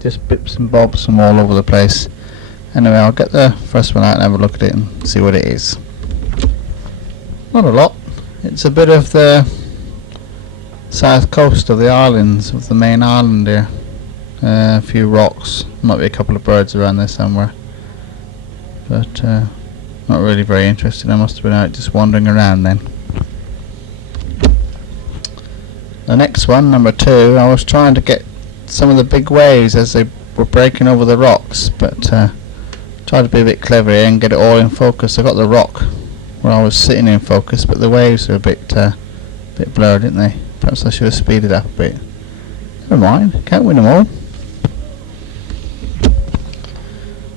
Just bips and bobs from all over the place. Anyway, I'll get the first one out and have a look at it and see what it is. Not a lot. It's a bit of the south coast of the islands, of the main island there. A few rocks, might be a couple of birds around there somewhere, but not really very interested. I must have been out just wandering around then. The next one, number 2, I was trying to get some of the big waves as they were breaking over the rocks, but tried to be a bit clever here and get it all in focus. I got the rock where I was sitting in focus, but the waves are a bit blurred, aren't they? Perhaps I should have speeded up a bit. Never mind, can't win them all.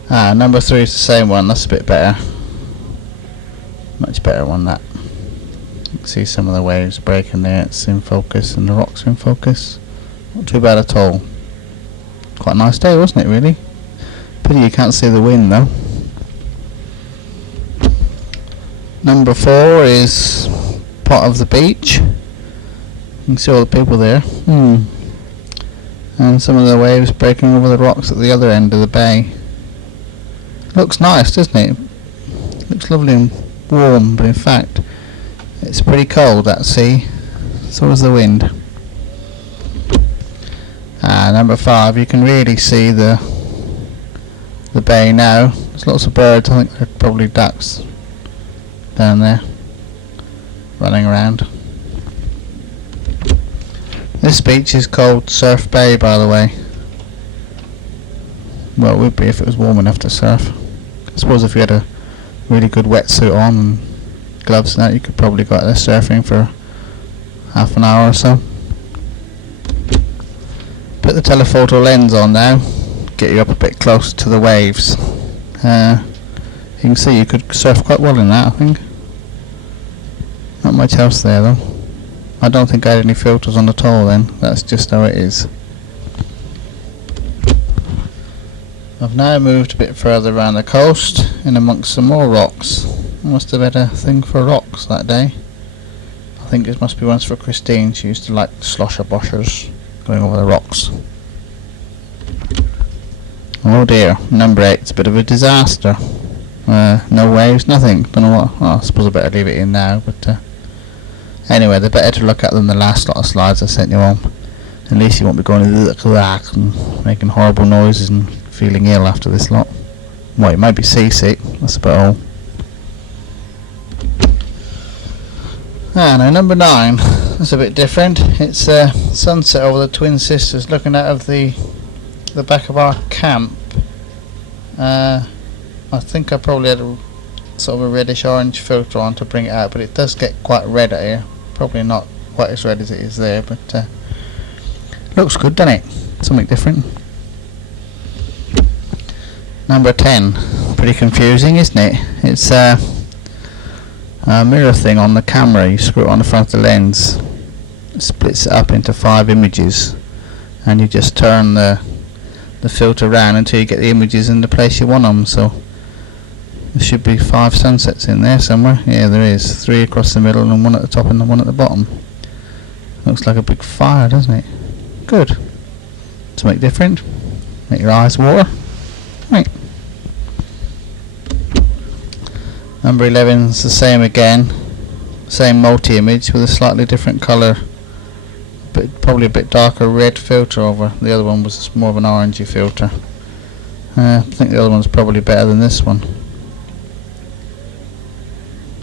Number 3 is the same one. That's a bit better. Much better one, that. You can see some of the waves breaking there. It's in focus and the rocks are in focus. Not too bad at all. Quite a nice day, wasn't it, really? Pity you can't see the wind, though. Number 4 is part of the beach. You can see all the people there. And some of the waves breaking over the rocks at the other end of the bay. Looks nice, doesn't it? Looks lovely and warm, but in fact it's pretty cold at sea. So is the wind. Number 5, you can really see the bay now. There's lots of birds. I think they're probably ducks down there running around. This beach is called Surf Bay, by the way. Well, it would be if it was warm enough to surf. I suppose if you had a really good wetsuit on and gloves and that, you could probably go out there surfing for half an hour or so. Put the telephoto lens on now, get you up a bit closer to the waves. You can see you could surf quite well in that, I think. Not much else there though. I don't think I had any filters on at all then. That's just how it is. I've now moved a bit further around the coast in amongst some more rocks. I must have had a thing for rocks that day. I think it must be ones for Christine. She used to like slosher boshers going over the rocks. Oh dear, number 8 is a bit of a disaster. No waves, nothing. Don't know what. Well, I suppose I better leave it in now, but anyway, they're better to look at than the last lot of slides I sent you on. At least you won't be going and making horrible noises and feeling ill after this lot. Well, you might be seasick, that's about all. Now number 9, that's a bit different. It's sunset over the Twin Sisters, looking out of the back of our camp. I think I probably had a sort of a reddish orange filter on to bring it out, but it does get quite red out here. Probably not quite as red as it is there, but looks good, doesn't it? Something different. Number 10, pretty confusing, isn't it? It's a mirror thing on the camera. You screw it on the front of the lens, it splits it up into 5 images, and you just turn the filter around until you get the images in the place you want them. So there should be 5 sunsets in there somewhere. Yeah, there is. 3 across the middle and 1 at the top and 1 at the bottom. Looks like a big fire, doesn't it? Good. Something different. Make your eyes water. Right. Number 11 is the same again. Same multi-image with a slightly different colour. Probably a bit darker red filter over. The other one was more of an orangey filter. I think the other one's probably better than this one.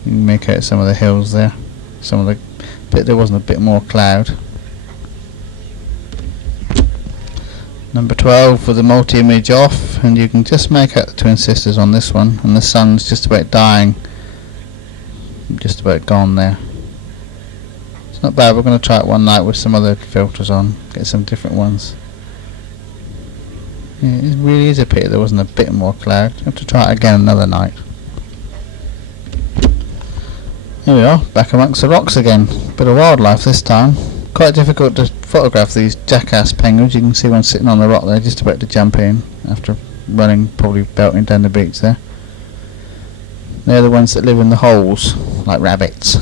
You can make out some of the hills there. Some of the bit there wasn't a bit more cloud. Number 12 with the multi-image off, and you can just make out the Twin Sisters on this one, and the sun's just about dying. Just about gone there. It's not bad. We're going to try it one night with some other filters on, get some different ones. Yeah, it really is a pity there wasn't a bit more cloud. I have to try it again another night. Here we are, back amongst the rocks again. Bit of wildlife this time. Quite difficult to photograph these jackass penguins. You can see one sitting on the rock there, just about to jump in after running, probably belting down the beach there. They're the ones that live in the holes, like rabbits.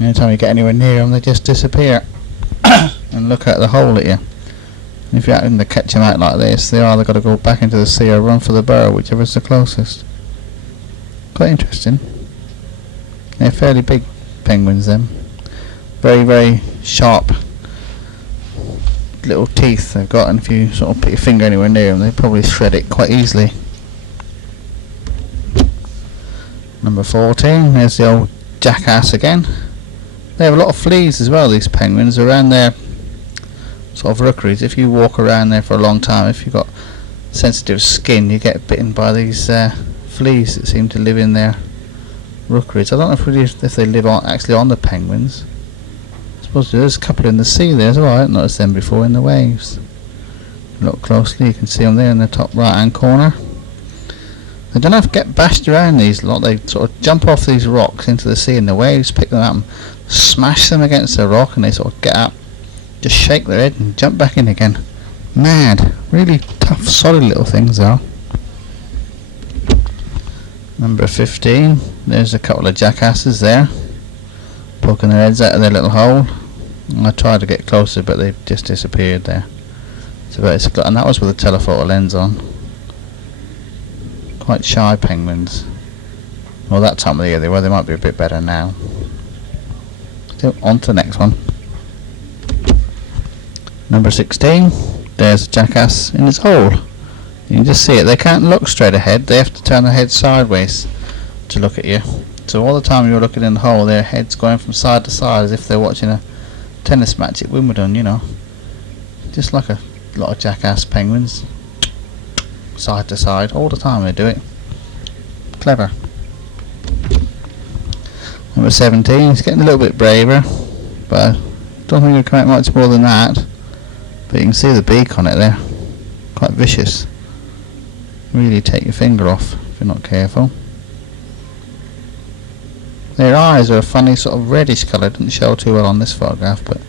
Anytime you get anywhere near them, they just disappear and look at the hole at you. If you're having to catch them out like this, they either got to go back into the sea or run for the burrow, whichever's the closest. Quite interesting. They're fairly big penguins, them. Very, very sharp little teeth they've got, and if you sort of put your finger anywhere near them, they probably shred it quite easily. Number 14, there's the old jackass again. They have a lot of fleas as well, these penguins, around their sort of rookeries. If you walk around there for a long time, if you've got sensitive skin, you get bitten by these fleas that seem to live in their rookeries. I don't know if they live actually on the penguins. I suppose there's a couple in the sea there as well. I haven't noticed them before in the waves. Look closely, you can see them there in the top right hand corner. They don't have to get bashed around these lot. They sort of jump off these rocks into the sea, and the waves pick them up and smash them against the rock, and they sort of get up, just shake their head and jump back in again. Mad. Really tough, solid little things though. Number 15, there's a couple of jackasses there, poking their heads out of their little hole. I tried to get closer, but they just disappeared there. So and that was with a telephoto lens on. Quite shy penguins. Well, that time of the year they were. They might be a bit better now. So on to the next one. Number 16, there's a jackass in its hole. You can just see it. They can't look straight ahead. They have to turn their head sideways to look at you. So all the time you're looking in the hole, their head's going from side to side as if they're watching a tennis match at Wimbledon, you know. Just like a lot of jackass penguins. Side to side all the time they do it. Clever. Number 17, he's getting a little bit braver, but I don't think he'll come out much more than that. But you can see the beak on it there. Quite vicious. Really take your finger off if you're not careful. Their eyes are a funny sort of reddish colour. Didn't show too well on this photograph, but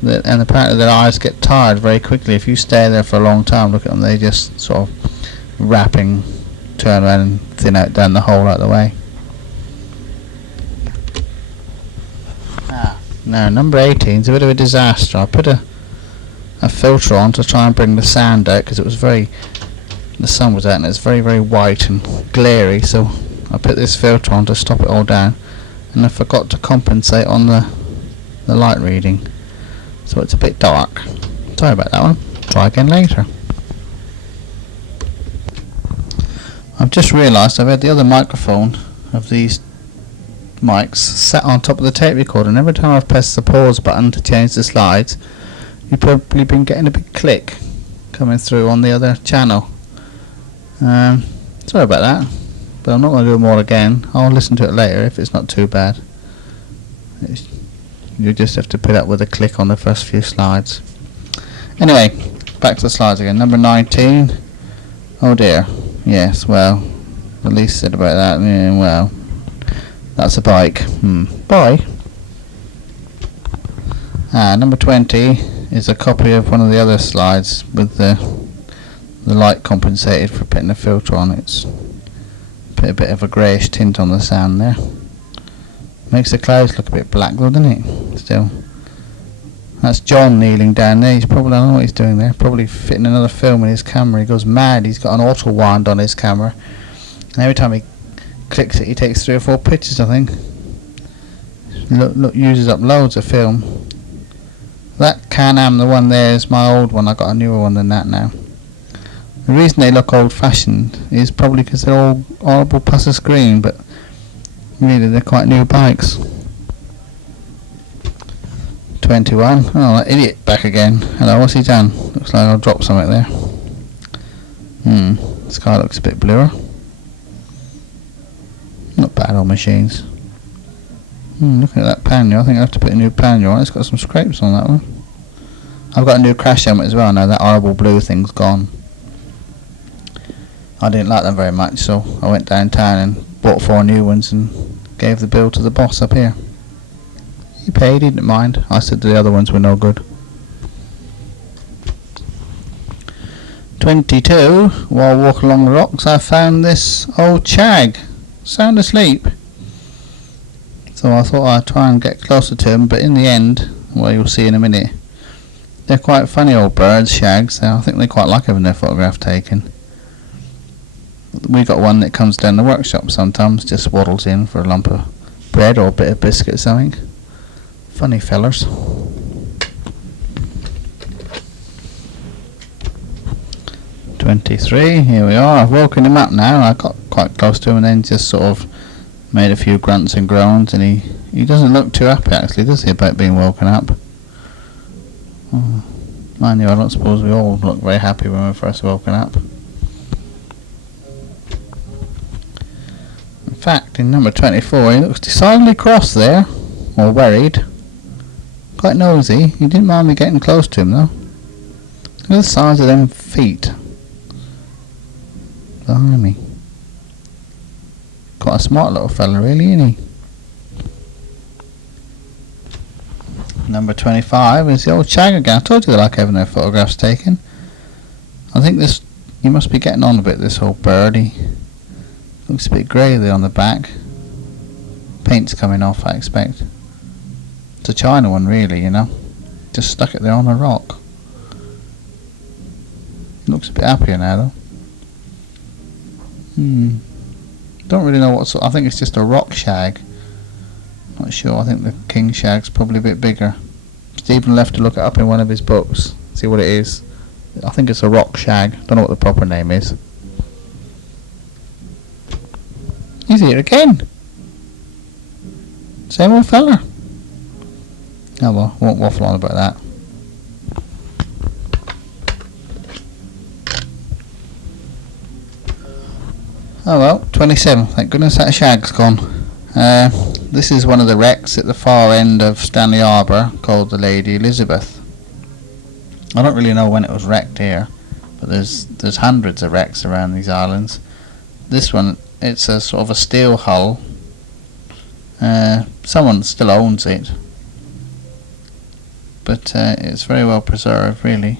and apparently their eyes get tired very quickly. If you stay there for a long time, look at them, they just sort of wrapping, turn around and thin out down the hole out of the way. Now number 18 is a bit of a disaster. I put a filter on to try and bring the sand out because it was the sun was out and it's very, very white and glary, so I put this filter on to stop it all down, and I forgot to compensate on the light reading, so it's a bit dark. Sorry about that one. Try again later. I've just realised I've had the other microphone of these mics sat on top of the tape recorder, and every time I've pressed the pause button to change the slides, you've probably been getting a big click coming through on the other channel. Sorry about that, but I'm not going to do them all again. I'll listen to it later if it's not too bad. You just have to put up with a click on the first few slides. Anyway, back to the slides again. Number 19. Oh dear. Yes, well, the least said about that, yeah, well, that's a bike. Bye. Number 20 is a copy of one of the other slides with the light compensated for putting a filter on. It's put a bit of a greyish tint on the sand there. Makes the clouds look a bit black though, doesn't it? Still. That's John kneeling down there. He's probably, I don't know what he's doing there. Probably fitting another film in his camera. He goes mad. He's got an auto wind on his camera. And every time he clicks it, he takes 3 or 4 pictures, I think. Look, uses up loads of film. That Can-Am, the one there, is my old one. I got a newer one than that now. The reason they look old-fashioned is probably because they're all horrible past the screen, but really they're quite new bikes. 21. Oh, that idiot back again. Hello, what's he done? Looks like I'll drop something there. The sky looks a bit bluer. Not bad on machines. Looking at that pannier, I think I have to put a new pannier on. It's got some scrapes on that one. I've got a new crash helmet as well now. That horrible blue thing's gone. I didn't like them very much, so I went downtown and bought 4 new ones and gave the bill to the boss up here. He paid, he didn't mind. I said the other ones were no good. 22. While walking along the rocks, I found this old shag, sound asleep. So I thought I'd try and get closer to him, but in the end, well, you'll see in a minute, They're quite funny old birds, shags. I think they quite like having their photograph taken. We got one that comes down the workshop sometimes, just waddles in for a lump of bread or a bit of biscuit or something. Funny fellers. "23, here we are. I've woken him up now. I got quite close to him and then just sort of made a few grunts and groans, and he doesn't look too happy actually, does he, about being woken up? Oh, mind you, I don't suppose we all look very happy when we're first woken up. In fact, in number 24, he looks decidedly cross there, or worried. Quite nosy. He didn't mind me getting close to him though. Look at the size of them feet. Blimey. Quite a smart little fella really, isn't he? Number 25 is the old shag again. I told you they like having their photographs taken. I think this, you must be getting on a bit, this old birdie. Looks a bit grey there on the back. Paint's coming off, I expect. It's a China one really, you know. Just stuck it there on a rock. Looks a bit happier now though. Don't really know what sort. I think it's just a rock shag. Not sure. I think the king shag's probably a bit bigger. Stephen left to look it up in one of his books. See what it is. I think it's a rock shag. Don't know what the proper name is. He's here again. Same old fella. Oh well, won't waffle on about that. Oh well, 27. Thank goodness that shag's gone. This is one of the wrecks at the far end of Stanley Harbour called the Lady Elizabeth. I don't really know when it was wrecked here, but there's hundreds of wrecks around these islands. This one, it's a sort of a steel hull. Someone still owns it, but it's very well preserved really.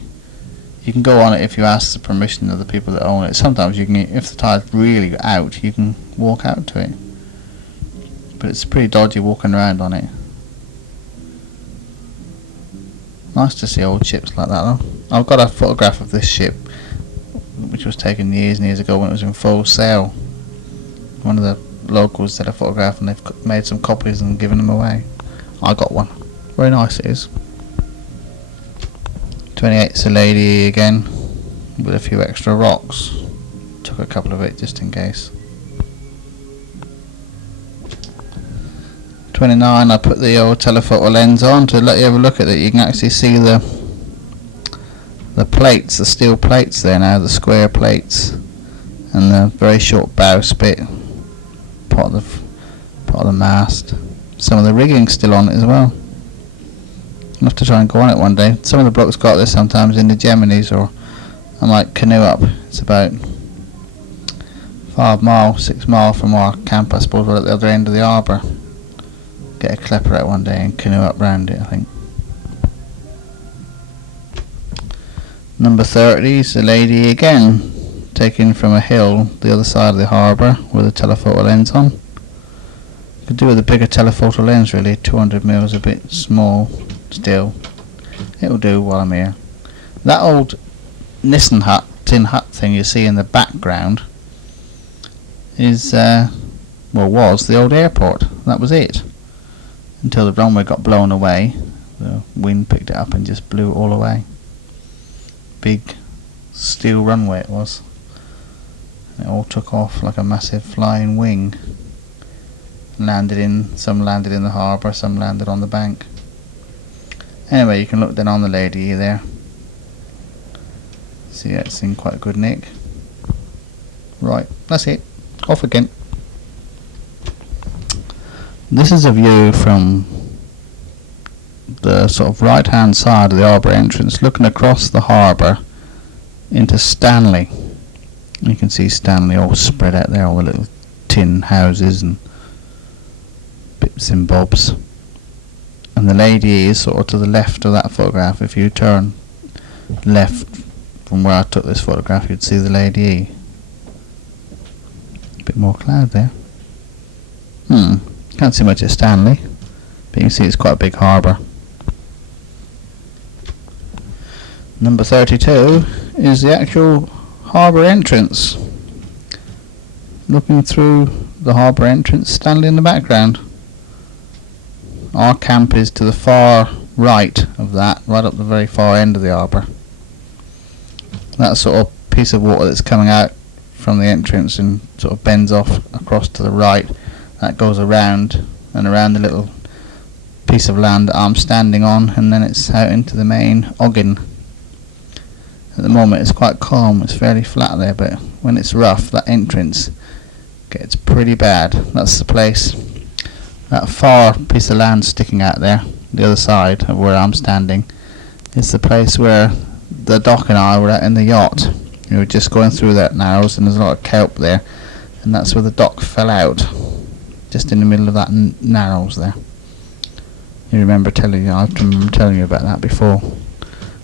You can go on it if you ask the permission of the people that own it. Sometimes you can, if the tide's really out, you can walk out to it. But it's pretty dodgy walking around on it. Nice to see old ships like that though. I've got a photograph of this ship, which was taken years and years ago when it was in full sail. One of the locals did a photograph and they've made some copies and given them away. I got one. Very nice it is. 28's a lady again, with a few extra rocks. Took a couple of it just in case. 29, I put the old telephoto lens on to let you have a look at it. You can actually see the plates, the steel plates there now, the square plates, and the very short bowsprit, part of the mast. Some of the rigging's still on it as well. I'll have to try and go on it one day. Some of the blokes got this sometimes in the Geminis, or I might canoe up. It's about 5 miles, 6 miles from our camp, I suppose, right at the other end of the harbour. Get a klepper out one day and canoe up round it, I think. Number 30 is the lady again, taken from a hill the other side of the harbour with a telephoto lens on. Could do with a bigger telephoto lens really. 200mm is a bit small still. It'll do while I'm here. That old Nissen hut, tin hut thing you see in the background is, was the old airport. That was it. Until the runway got blown away. The wind picked it up and just blew it all away. Big steel runway it was. It all took off like a massive flying wing. Some landed in the harbour, some landed on the bank. Anyway, you can look down on the lady there. See, it's in quite a good nick. Right, that's it. Off again. This is a view from the sort of right hand side of the harbour entrance, looking across the harbour into Stanley. You can see Stanley all spread out there, all the little tin houses and bits and bobs. And the lady is sort of to the left of that photograph. If you turn left from where I took this photograph, you'd see the lady. A bit more cloud there. Can't see much of Stanley, but you can see it's quite a big harbour. Number 32 is the actual harbour entrance. Looking through the harbour entrance, Stanley in the background. Our camp is to the far right of that, right up the very far end of the harbour. That sort of piece of water that's coming out from the entrance and sort of bends off across to the right, that goes around and around the little piece of land that I'm standing on, and then it's out into the main Oggin. At the moment it's quite calm, it's fairly flat there, but when it's rough, that entrance gets pretty bad. That's the place. That far piece of land sticking out there, the other side of where I'm standing, is the place where the Doc and I were at in the yacht. We were just going through that narrows, and there's a lot of kelp there, and that's where the Doc fell out, just in the middle of that narrows there. You remember telling you, I remember telling you about that before.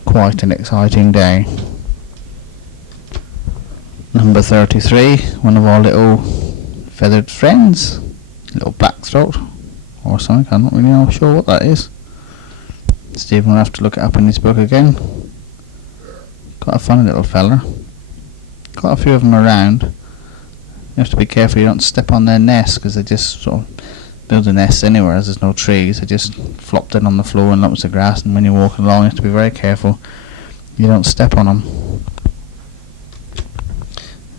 Quite an exciting day. Number 33, one of our little feathered friends, little blackthroat or something. I'm not really sure what that is. Stephen will have to look it up in his book again. Quite a funny little fella. Quite a few of them around. You have to be careful you don't step on their nest, because they just sort of build a nest anywhere as there's no trees. They just flop down on the floor and lumps of grass, and when you're walking along you have to be very careful you don't step on them.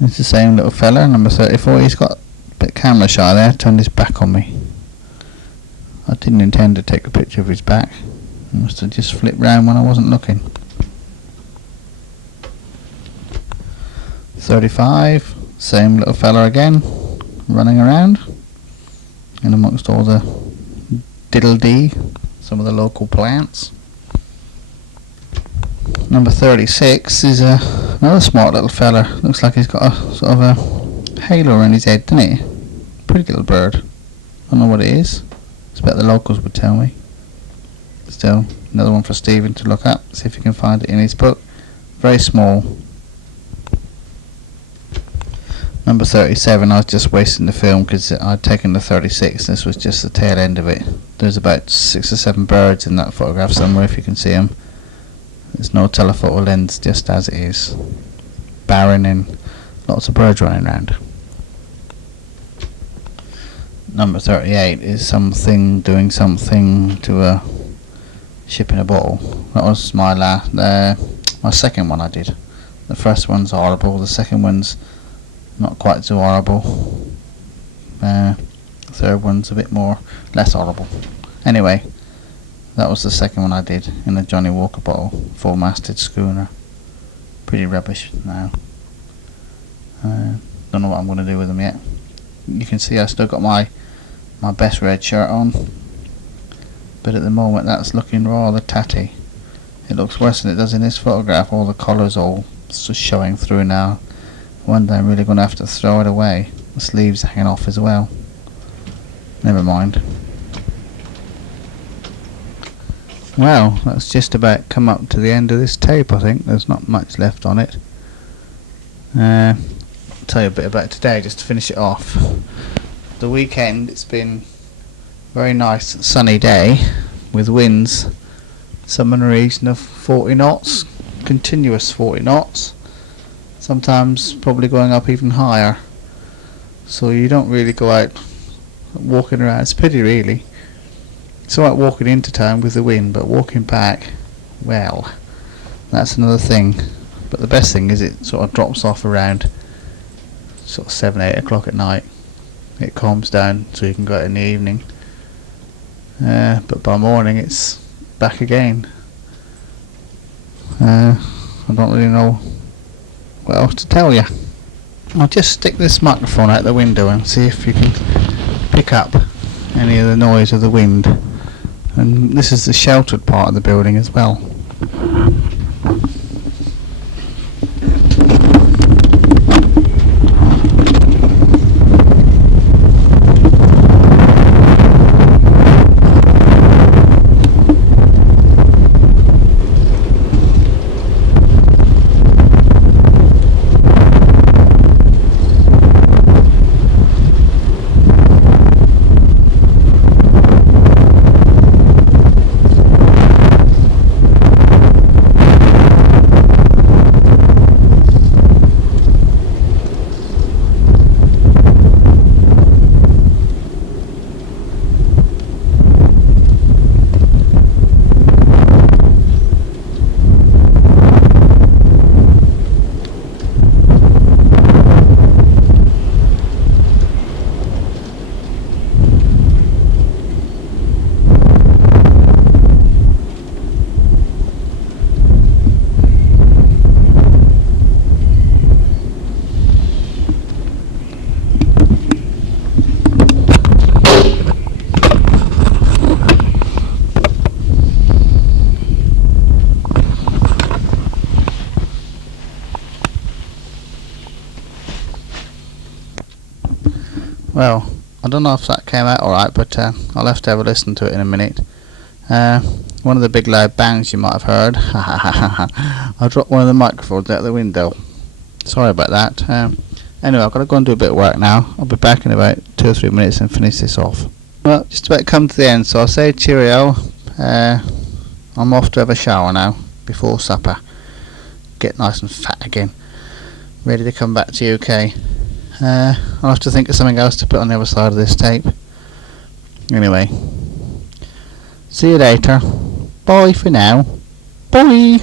It's the same little fella, number 34. He's got a bit camera shy there, turned his back on me. I didn't intend to take a picture of his back. He must have just flipped round when I wasn't looking. 35, same little fella again, running around in amongst all the diddle-dee, some of the local plants. Number 36 is another smart little fella. Looks like he's got a sort of a halo around his head, doesn't he? Pretty little bird. Don't know what it is. I bet the locals would tell me. Still, another one for Stephen to look up, see if he can find it in his book. Very small. Number 37, I was just wasting the film because I'd taken the 36. This was just the tail end of it. There's about 6 or 7 birds in that photograph somewhere, if you can see them. There's no telephoto lens, just as it is. Barren and lots of birds running around. Number 38 is something doing something to a ship in a bottle. That was my second one I did. The first one's horrible, the second one's not quite so horrible. The third one's a bit less horrible. Anyway, that was the second one I did in a Johnny Walker bottle, 4-masted schooner. Pretty rubbish now. Don't know what I'm going to do with them yet. You can see I still got my best red shirt on, but at the moment that's looking rather tatty. It looks worse than it does in this photograph. All the colours all just showing through now. One day I'm really going to have to throw it away. The sleeves hanging off as well. Never mind. Well, that's just about come up to the end of this tape, I think. There's not much left on it. I'll tell you a bit about today just to finish it off. The weekend, it's been a very nice sunny day with winds somewhere in the region of 40 knots, continuous 40 knots, sometimes probably going up even higher. So you don't really go out walking around. It's a pity really. It's alright walking into town with the wind, but walking back, well, that's another thing. But the best thing is it sort of drops off around sort of 7-8 o'clock at night. It calms down so you can go out in the evening. But by morning it's back again. I don't really know what else to tell you. I'll just stick this microphone out the window and see if you can pick up any of the noise of the wind. And this is the sheltered part of the building as well. well, I don't know if that came out alright, but I'll have to have a listen to it in a minute. One of the big loud bangs you might have heard. I dropped one of the microphones out the window. Sorry about that. Anyway, I've got to go and do a bit of work now. I'll be back in about 2 or 3 minutes and finish this off. Well, just about come to the end, so I'll say cheerio. I'm off to have a shower now before supper. Get nice and fat again. Ready to come back to UK. I'll have to think of something else to put on the other side of this tape. Anyway, see you later. Bye for now. Bye.